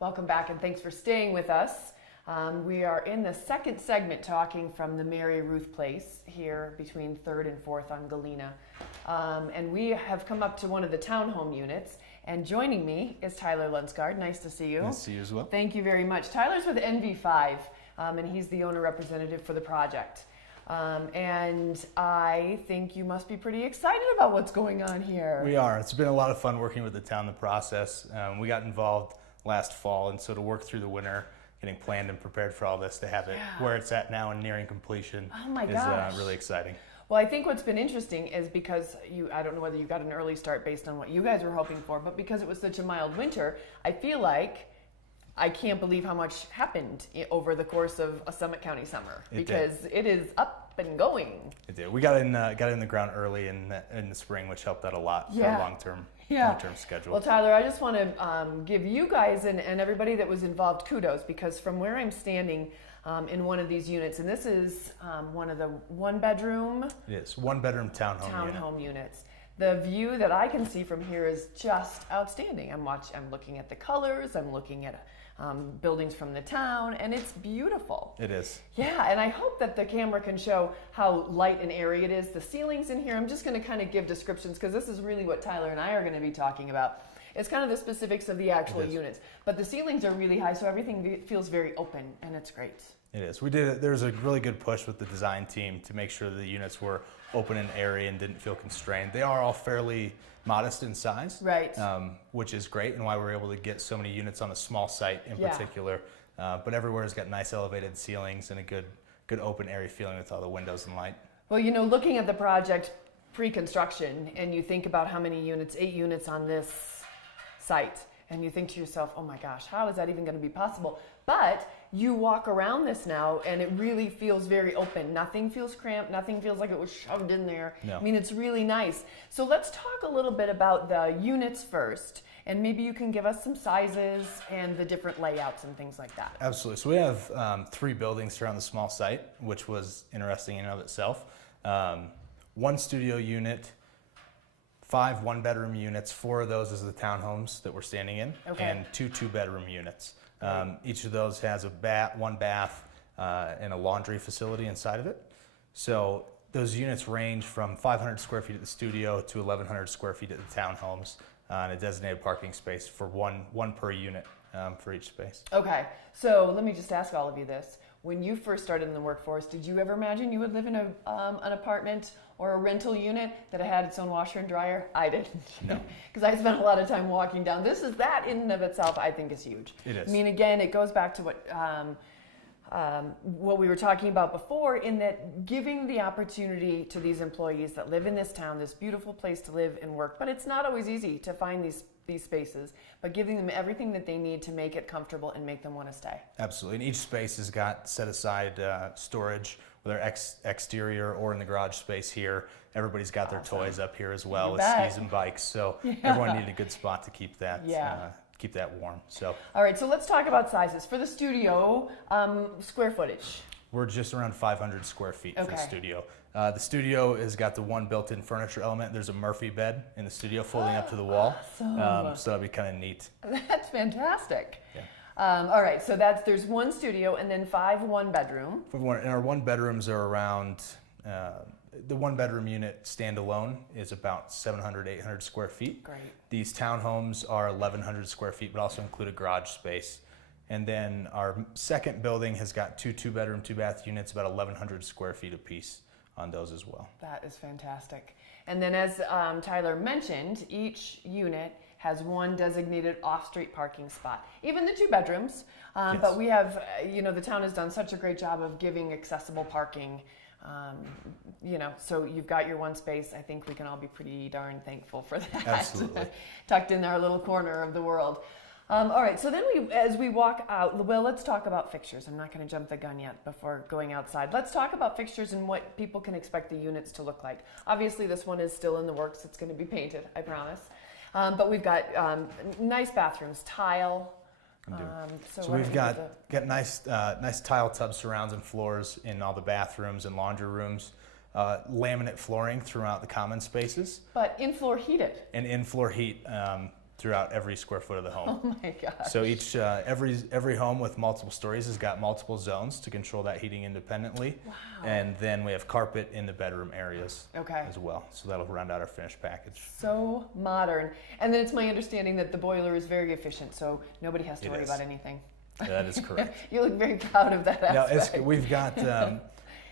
Welcome back and thanks for staying with us. We are in the second segment talking from the Mary Ruth place here between 3rd and 4th on Galena. And we have come up to one of the townhome units, and joining me is Tyler Lunsgaard. Nice to see you. Nice to see you as well. Thank you very much. Tyler's with NV5, and he's the owner representative for the project. And I think you must be pretty excited about what's going on here. We are. It's been a lot of fun working with the town in the process. We got involved last fall, and so to work through the winter, getting planned and prepared for all this, to have it where it's at now and nearing completion is really exciting. Well, I think what's been interesting is because I don't know whether you got an early start based on what you guys were hoping for, but because it was such a mild winter, I feel like I can't believe how much happened over the course of a Summit County summer, because it is up and going. It did. We got in the ground early in the spring, which helped out a lot for a long-term schedule. Well, Tyler, I just want to give you guys and everybody that was involved kudos, because from where I'm standing in one of these units, and this is one of the one-bedroom... It is. One-bedroom townhome units. The view that I can see from here is just outstanding. I'm looking at the colors, I'm looking at buildings from the town, and it's beautiful. It is. Yeah, and I hope that the camera can show how light and airy it is. The ceilings in here, I'm just going to kind of give descriptions, because this is really what Tyler and I are going to be talking about. It's kind of the specifics of the actual units, but the ceilings are really high, so everything feels very open, and it's great. It is. There's a really good push with the design team to make sure the units were open and airy and didn't feel constrained. They are all fairly modest in size, right? Which is great, and why we're able to get so many units on a small site in particular. But everywhere has got nice elevated ceilings and a good open, airy feeling with all the windows and light. Well, looking at the project pre-construction, and you think about how many units, 8 units on this site, and you think to yourself, oh my gosh, how is that even going to be possible? But you walk around this now, and it really feels very open. Nothing feels cramped. Nothing feels like it was shoved in there. No. I mean, it's really nice. So let's talk a little bit about the units first, and maybe you can give us some sizes and the different layouts and things like that. Absolutely. So we have 3 buildings here on the small site, which was interesting in and of itself. 1 studio unit, 5 one-bedroom units. 4 of those is the townhomes that we're standing in, and 2 two-bedroom units. Each of those has one bath and a laundry facility inside of it. So those units range from 500 square feet at the studio to 1,100 square feet at the townhomes, and a designated parking space for one per unit for each space. Okay, so let me just ask all of you this. When you first started in the workforce, did you ever imagine you would live in an apartment or a rental unit that had its own washer and dryer? I didn't. No. Because I spent a lot of time walking down. That in and of itself, I think, is huge. It is. I mean, again, it goes back to what we were talking about before, in that giving the opportunity to these employees that live in this town, this beautiful place to live and work. But it's not always easy to find these spaces, but giving them everything that they need to make it comfortable and make them want to stay. Absolutely. And each space has got set aside storage, whether exterior or in the garage space here. Everybody's got their toys up here as well as skis and bikes. So everyone needed a good spot to keep that warm. So all right, so let's talk about sizes. For the studio, square footage. We're just around 500 square feet for the studio. The studio has got the 1 built-in furniture element. There's a Murphy bed in the studio folding up to the wall. Awesome. So that'd be kind of neat. That's fantastic. Yeah. All right, so there's 1 studio and then 5 one-bedroom. And our 1-bedrooms are around, the 1-bedroom unit standalone is about 700, 800 square feet. Great. These townhomes are 1,100 square feet, but also include a garage space. And then our second building has got 2 two-bedroom, 2-bath units, about 1,100 square feet apiece on those as well. That is fantastic. And then as Tyler mentioned, each unit has 1 designated off-street parking spot. Even the 2 bedrooms, but we have, the town has done such a great job of giving accessible parking. So you've got your 1 space. I think we can all be pretty darn thankful for that. Absolutely. Tucked in our little corner of the world. All right, so then as we walk out, well, let's talk about fixtures. I'm not going to jump the gun yet before going outside. Let's talk about fixtures and what people can expect the units to look like. Obviously, this one is still in the works. It's going to be painted, I promise. But we've got nice bathrooms, tile. So we've got nice tile tub surrounds and floors in all the bathrooms and laundry rooms. Laminate flooring throughout the common spaces. But in-floor heated. And in-floor heat. throughout every square foot of the home. Oh my gosh. So each every home with multiple stories has got multiple zones to control that heating independently. Wow. And then we have carpet in the bedroom areas Okay. as well. So that'll round out our finished package. So modern. And then it's my understanding that the boiler is very efficient, so nobody has to It worry is. about anything. That is correct. You look very proud of that No, aspect. we've got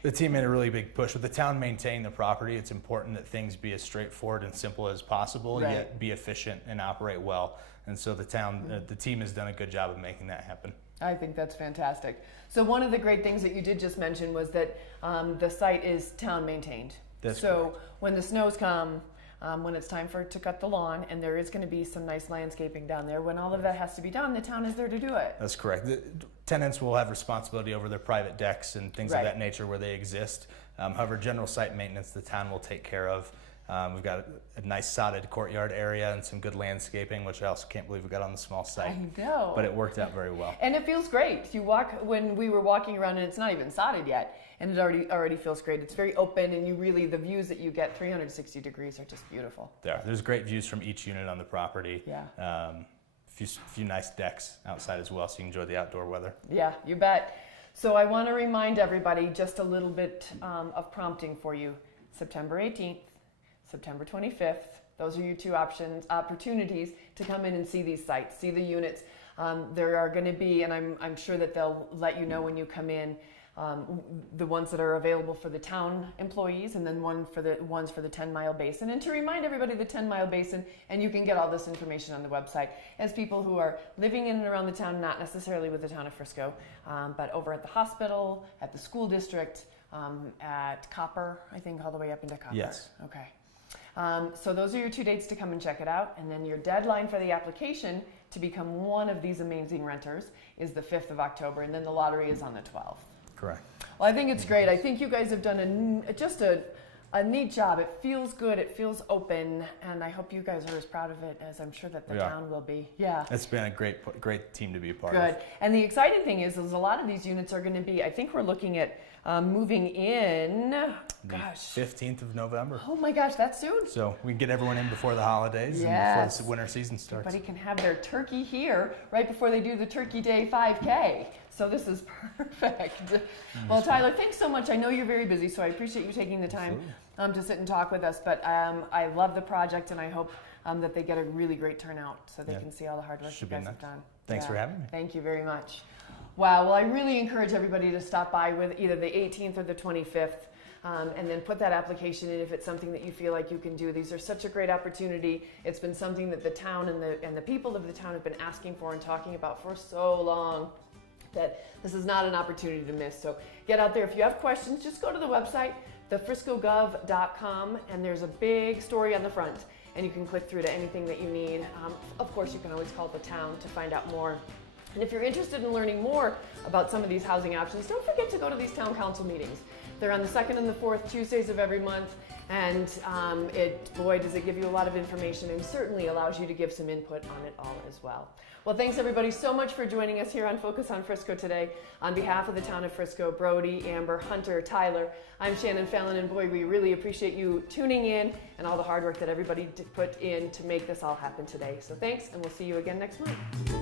the team made a really big push with the town maintaining the property. It's important that things be as straightforward and simple as possible, Right. yet be efficient and operate well. And so the team has done a good job of making that happen. I think that's fantastic. So one of the great things that you did just mention was that the site is town maintained. That's so when the snows come, when it's time to cut the lawn, and there is going to be some nice landscaping down there, when all of that has to be done, the town is there to do it. That's correct. The tenants will have responsibility over their private decks and things Right. of that nature where they exist. However, general site maintenance the town will take care of. We've got a nice sodded courtyard area and some good landscaping, which I also can't believe we got on the small site. I know. But it worked out very well. And it feels great. When we were walking around, and it's not even sodded yet, and it already feels great. It's very open, and the views that you get 360 degrees are just beautiful. There's great views from each unit on the property. Yeah. Few nice decks outside as well, so you can enjoy the outdoor weather. Yeah, you bet. So I want to remind everybody just a little bit of prompting for you. September 18th, September 25th. Those are your two opportunities to come in and see these sites, see the units. There are going to be, and I'm sure that they'll let you know when you come in, the ones that are available for the town employees, and then ones for the 10 Mile Basin. And to remind everybody, the 10 Mile Basin, and you can get all this information on the website, as people who are living in and around the town, not necessarily with the town of Frisco, but over at the hospital, at the school district, at Copper, I think all the way up into Copper. Yes. Okay. So those are your 2 dates to come and check it out. And then your deadline for the application to become one of these amazing renters is the 5th of October, and then the lottery is on the 12th. Correct. Well, I think it's great. I think you guys have done just a neat job. It feels good. It feels open, and I hope you guys are as proud of it as I'm sure that the town will be. Yeah. It's been a great team to be a part of. Good. And the exciting thing is a lot of these units are going to be, I think we're looking at moving in, The 15th of November. Oh my gosh, that's soon. So we can get everyone in before the holidays and before the winter season starts. Everybody can have their turkey here right before they do the Turkey Day 5K. So this is perfect. Well, Tyler, thanks so much. I know you're very busy, so I appreciate you taking the time to sit and talk with us. But I love the project, and I hope that they get a really great turnout so they can see all the hard work you guys have done. Thanks for having me. Thank you very much. Wow. Well, I really encourage everybody to stop by with either the 18th or the 25th. And then put that application in if it's something that you feel like you can do. These are such a great opportunity. It's been something that the town and the people of the town have been asking for and talking about for so long that this is not an opportunity to miss. So get out there. If you have questions, just go to the website, thefriscogov.com, and there's a big story on the front, and you can click through to anything that you need. Of course, you can always call the town to find out more. And if you're interested in learning more about some of these housing options, don't forget to go to these town council meetings. They're on the 2nd and the 4th Tuesdays of every month, and boy, does it give you a lot of information, and certainly allows you to give some input on it all as well. Well, thanks everybody so much for joining us here on Focus on Frisco today. On behalf of the town of Frisco, Brody, Amber, Hunter, Tyler, I'm Shannon Fallon, and boy, we really appreciate you tuning in and all the hard work that everybody put in to make this all happen today. So thanks, and we'll see you again next month.